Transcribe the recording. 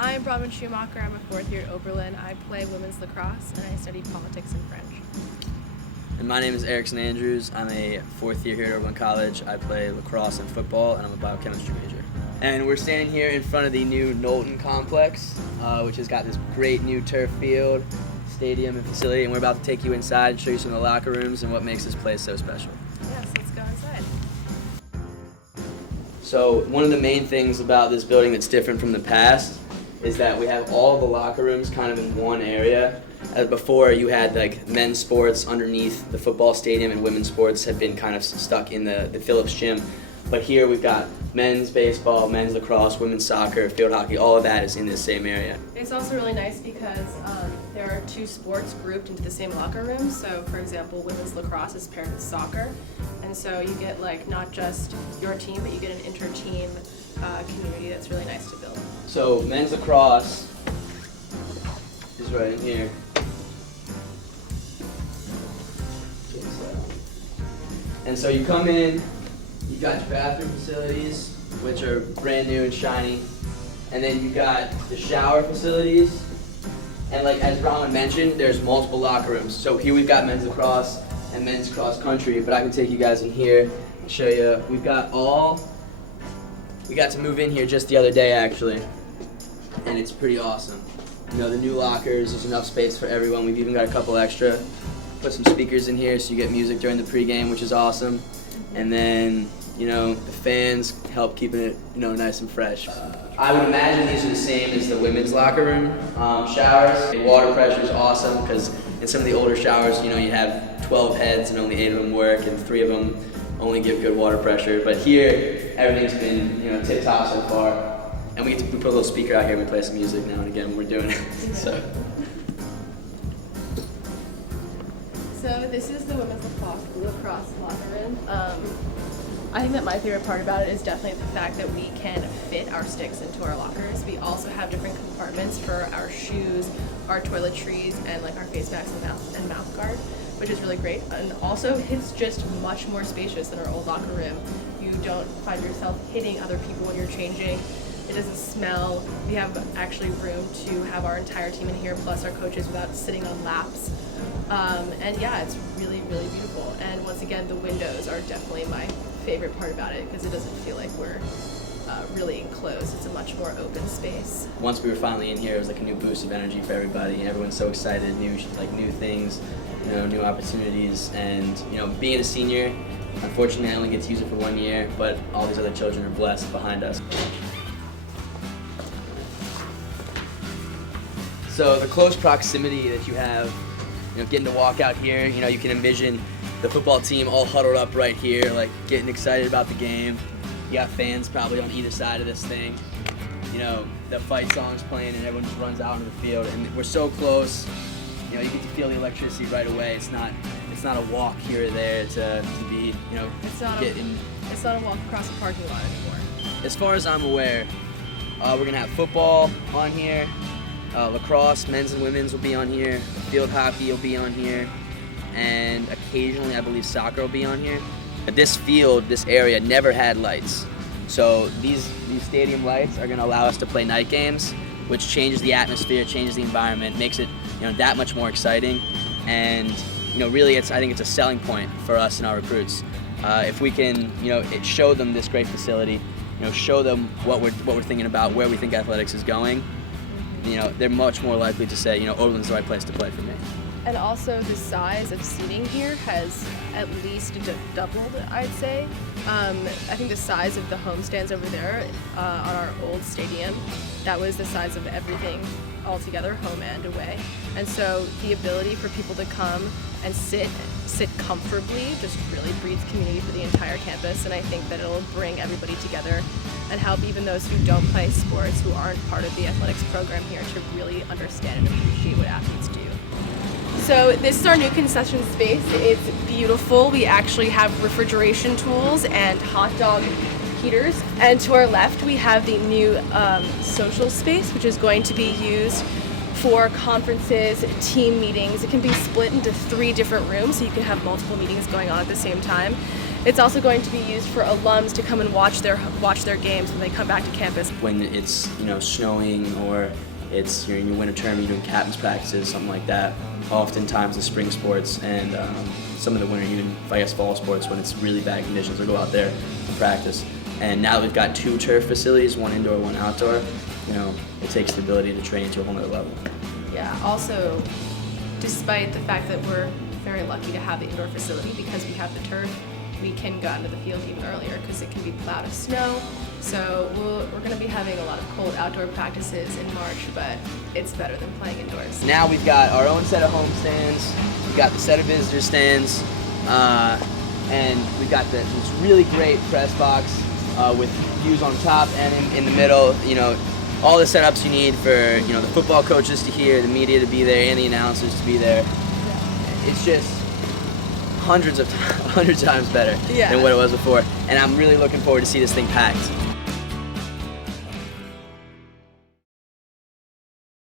I'm Bronwen Schumacher. I'm a fourth year at Oberlin. I play women's lacrosse and I study politics and French. And my name is Erickson Andrews. I'm a fourth year here at Oberlin College. I play lacrosse and football, and I'm a biochemistry major. And we're standing here in front of the new Knowlton Complex, which has got this great new turf field, stadium, and facility. And we're about to take you inside and show you some of the locker rooms and what makes this place so special. Yes, let's go inside. So one of the main things about this building that's different from the past is that we have all the locker rooms kind of in one area. Before, you had like men's sports underneath the football stadium, and women's sports had been kind of stuck in the Phillips gym. But here we've got men's baseball, men's lacrosse, women's soccer, field hockey, all of that is in this same area. It's also really nice because there are two sports grouped into the same locker room. So, for example, women's lacrosse is paired with soccer. And so you get like not just your team, but you get an inter-team community that's really nice to build. So men's lacrosse is right in here. And so you come in, you've got your bathroom facilities, which are brand new and shiny. And then you've got the shower facilities. And like as Bronwen mentioned, there's multiple locker rooms. So here we've got men's lacrosse and men's cross country, but I can take you guys in here and show you. We got to move in here just the other day actually, and it's pretty awesome. You know, the new lockers, there's enough space for everyone. We've even got a couple extra. Put some speakers in here so you get music during the pregame, which is awesome. And then, you know, the fans help keeping it, you know, nice and fresh. I would imagine these are the same as the women's locker room showers. The water pressure is awesome because in some of the older showers, you know, you have 12 heads and only 8 of them work, and 3 of them only give good water pressure. But here, everything's been, you know, tip-top so far. And we put a little speaker out here and we play some music now and again when we're doing it. So this is the women's lacrosse locker room. I think that my favorite part about it is definitely the fact that we can fit our sticks into our lockers. We also have different compartments for our shoes, our toiletries, and like our face masks and mouth guard, which is really great. And also, it's just much more spacious than our old locker room. You don't find yourself hitting other people when you're changing. It doesn't smell. We have actually room to have our entire team in here, plus our coaches, without sitting on laps. And yeah, it's really, really beautiful. And once again, the windows are definitely my favorite part about it because it doesn't feel like we're really enclosed. It's a much more open space. Once we were finally in here, it was like a new boost of energy for everybody. Everyone's so excited, new things, you know, new opportunities. And you know, being a senior, unfortunately, I only get to use it for 1 year, but all these other children are blessed behind us. So the close proximity that you have, you know, getting to walk out here, you know, you can envision the football team all huddled up right here, like getting excited about the game. You got fans probably on either side of this thing. You know, the fight song's playing and everyone just runs out onto the field, and we're so close. You know, you get to feel the electricity right away. It's not a walk here or there to be, you know, It's not a walk across the parking lot anymore. As far as I'm aware, we're gonna have football on here. Lacrosse, men's and women's will be on here. Field hockey will be on here. And occasionally, I believe soccer will be on here. But this field, this area, never had lights. So these stadium lights are gonna allow us to play night games, which changes the atmosphere, changes the environment, makes it, you know, that much more exciting. And, you know, really, I think it's a selling point for us and our recruits. If we can, you know, show them this great facility, you know, show them what we're thinking about, where we think athletics is going, you know, they're much more likely to say, you know, Oberlin's the right place to play for me. And also the size of seating here has at least doubled, I'd say. I think the size of the home stands over there on our old stadium, that was the size of everything all together, home and away. And so the ability for people to come and sit comfortably just really breeds community for the entire campus, and I think that it'll bring everybody together and help even those who don't play sports, who aren't part of the athletics program here, to really understand and appreciate what athletes do. So this is our new concession space. It's beautiful. We actually have refrigeration tools and hot dog heaters. And to our left, we have the new social space, which is going to be used for conferences, team meetings. It can be split into 3 different rooms, so you can have multiple meetings going on at the same time. It's also going to be used for alums to come and watch their games when they come back to campus. When it's snowing or it's in your winter term, you're doing captain's practices, something like that. Oftentimes the spring sports and some of the winter, even fall sports, when it's really bad conditions, we'll go out there and practice. And now we've got 2 turf facilities, 1 indoor, 1 outdoor. It takes the ability to train to a whole other level. Yeah, also, despite the fact that we're very lucky to have the indoor facility because we have the turf, we can go out into the field even earlier because it can be plowed of snow. So we're going to be having a lot of cold outdoor practices in March, but it's better than playing indoors. Now we've got our own set of home stands, we've got the set of visitor stands, and we've got this really great press box with views on top and in the middle. All the setups you need for the football coaches to hear, the media to be there, and the announcers to be there. It's just hundreds times better than what it was before, and I'm really looking forward to see this thing packed.